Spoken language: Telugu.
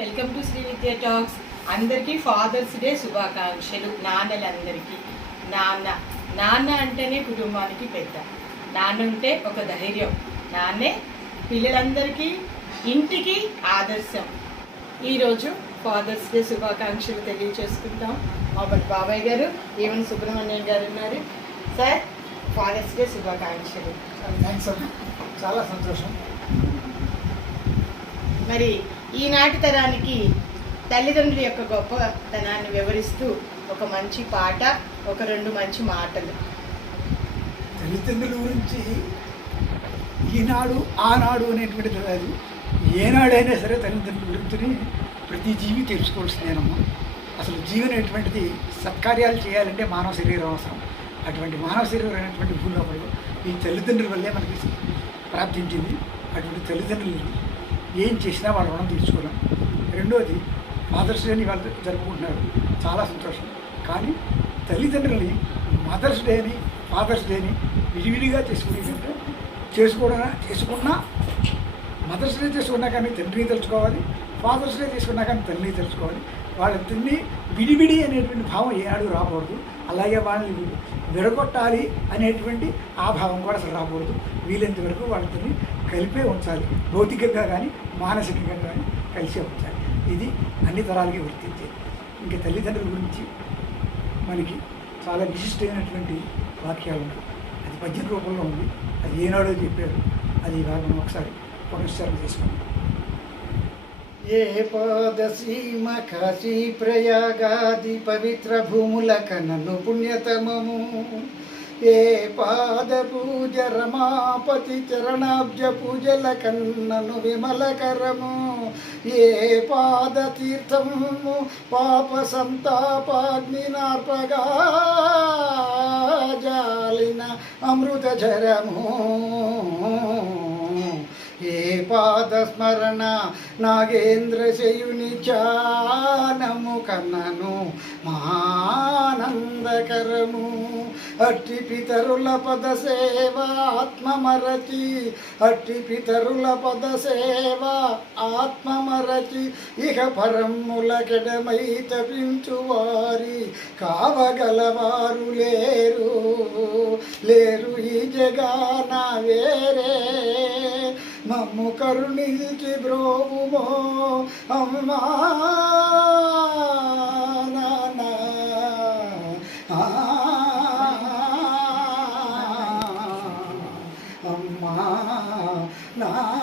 వెల్కమ్ టు శ్రీ విద్యా టాక్స్. అందరికీ ఫాదర్స్ డే శుభాకాంక్షలు. నాన్నలందరికీ. నాన్న. నాన్న అంటేనే కుటుంబానికి పెద్ద. నాన్న ఉంటే ఒక ధైర్యం. నాన్నే పిల్లలందరికీ ఇంటికి ఆదర్శం. ఈరోజు ఫాదర్స్ డే శుభాకాంక్షలు తెలియజేసుకుంటాం మా బాబాయ్ గారు ఈవెన్ సుబ్రహ్మణ్యం గారు ఉన్నారు. సార్ ఫాదర్స్ డే శుభాకాంక్షలు. థ్యాంక్స్ చాలా సంతోషం. మరి ఈనాటి తరానికి తల్లిదండ్రుల యొక్క గొప్పతనాన్ని వివరిస్తూ ఒక మంచి పాట ఒక రెండు మంచి మాటలు. తల్లిదండ్రుల గురించి ఈనాడు ఆనాడు అనేటువంటిది కాదు ఏనాడైనా సరే తల్లిదండ్రుల గురించి ప్రతి జీవి తెలుసుకోవాల్సిందేనమ్మా అసలు జీవనం ఎటువంటిది? సత్కార్యాలు చేయాలంటే మానవ శరీరం అవసరం. అటువంటి మానవ శరీరం అనేటువంటి భూలోపల ఈ తల్లిదండ్రుల వల్లే మనకి ప్రాప్తించింది. అటువంటి తల్లిదండ్రులు ఏం చేసినా వాళ్ళ రుణం తీర్చుకోలేం. రెండోది మదర్స్ డేని వాళ్ళు జరుపుకుంటున్నారు. చాలా సంతోషం. కానీ తల్లిదండ్రులని మదర్స్ డేని ఫాదర్స్ డేని విడివిడిగా చేసుకునేటంటే చేసుకోవడం చేసుకున్నా మదర్స్ డే చేసుకున్నా కానీ తండ్రిని తెలుసుకోవాలి ఫాదర్స్ డే చేసుకున్నా కానీ తల్లిని తెలుసుకోవాలి వాళ్ళిద్దరిని విడివిడి అనేటువంటి భావం ఏనాడు రాకూడదు. అలాగే వాళ్ళని విడగొట్టాలి అనేటువంటి ఆ భావం కూడా అసలు రాకూడదు. వీలైనంత వరకు వాళ్ళిద్దరిని కలిపే ఉంచాలి. భౌతికంగా కానీ మానసికంగా కానీ కలిసే ఉంచాలి. ఇది అన్ని తరాలకి వర్తించేది ఇంకా తల్లిదండ్రుల గురించి మనకి చాలా విశిష్టమైనటువంటి వాక్యాలు ఉన్నాయి. అది పద్యం రూపంలో ఉంది. అది ఏనాడో చెప్పారు. అది ఇవాళ మనం ఒకసారి పునశ్చరణ చేసుకుందాం. ఏ పాదసీమ కాశీ ప్రయాగాది పవిత్ర భూముల కనను పుణ్యతమము. ఏ పాద పూజ రమాపతి చరణాబ్జ పూజల కన్నను విమలకరము. ఏ పాద తీర్థము పాప సంతాపాగ్ని నార్పగా జాలిన అమృత జరము ఏ పాద స్మరణ నాగేంద్ర శయుని చానము కన్నను మా ఆనందకరము. అట్టి పితరుల పద సేవ ఆత్మమరచి అట్టి పితరుల పద సేవ ఆత్మమరచి. ఇహ పరమ్ముల కెడమై తపించు వారి కావగలవారు లేరు. లేరు ఈ జగాన వేరే. మమ్ము కరుణించి బ్రోవుమో అమ్మా. నాన్న